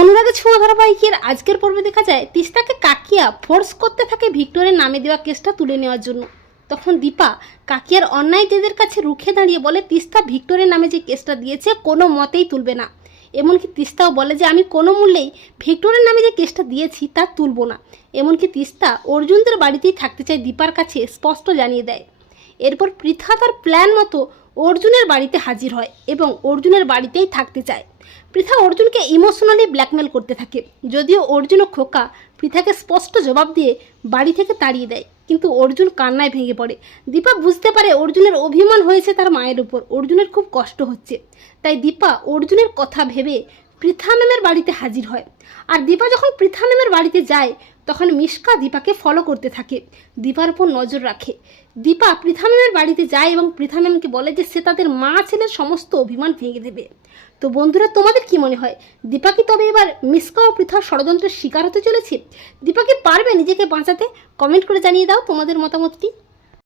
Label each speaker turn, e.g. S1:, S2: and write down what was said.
S1: অনুরাগের ছোঁয়া ধারাবাহিকের আজকের পর্বে দেখা যায়, তিস্তাকে কাকিয়া ফোর্স করতে থাকে ভিক্টোরের নামে দেওয়া কেসটা তুলে নেওয়ার জন্য। তখন দীপা কাকিয়ার অন্যায় জেদের কাছে রুখে দাঁড়িয়ে বলে, তিস্তা ভিক্টোরের নামে যে কেসটা দিয়েছে কোনো মতেই তুলবে না। এমনকি তিস্তাও বলে যে, আমি কোনো মূল্যেই ভিক্টোরের নামে যে কেসটা দিয়েছি তা তুলব না। এমনকি তিস্তা অর্জুনদের বাড়িতেই থাকতে চায় দীপার কাছে স্পষ্ট জানিয়ে দেয়। এরপর পৃথা তার প্ল্যান মতো অর্জুনের বাড়িতে হাজির হয় এবং অর্জুনের বাড়িতেই থাকতে চায়। পৃথা অর্জুনকে ইমোশনালি ব্ল্যাকমেল করতে থাকে। যদিও অর্জুন ও খোকা পৃথাকে স্পষ্ট জবাব দিয়ে বাড়ি থেকে তাড়িয়ে দেয়, কিন্তু অর্জুন কান্নায় ভেঙে পড়ে। দীপা বুঝতে পারে অর্জুনের অভিমান হয়েছে তার মায়ের উপর। অর্জুনের খুব কষ্ট হচ্ছে। তাই দীপা অর্জুনের কথা ভেবে পৃথা ম্যামের বাড়িতে হাজির হয়। আর দীপা যখন পৃথা ম্যামের বাড়িতে যায়, তখন মিশকা দীপাকে ফলো করতে থাকে। দীপার উপর নজর রাখে। দীপা পৃথা ম্যামের বাড়িতে যায় এবং পৃথা ম্যামকে বলে যে, সে তাদের মা ছেলের সমস্ত অভিমান ভেঙে দেবে। তো বন্ধুরা, তোমাদের কি মনে হয়? দীপা কি তবে এবার মিসকা ও পৃথা ষড়যন্ত্রের শিকার হতে চলেছে? দীপা কি পারবে নিজেকে বাঁচাতে? কমেন্ট করে জানিয়ে দাও তোমাদের মতামতটি।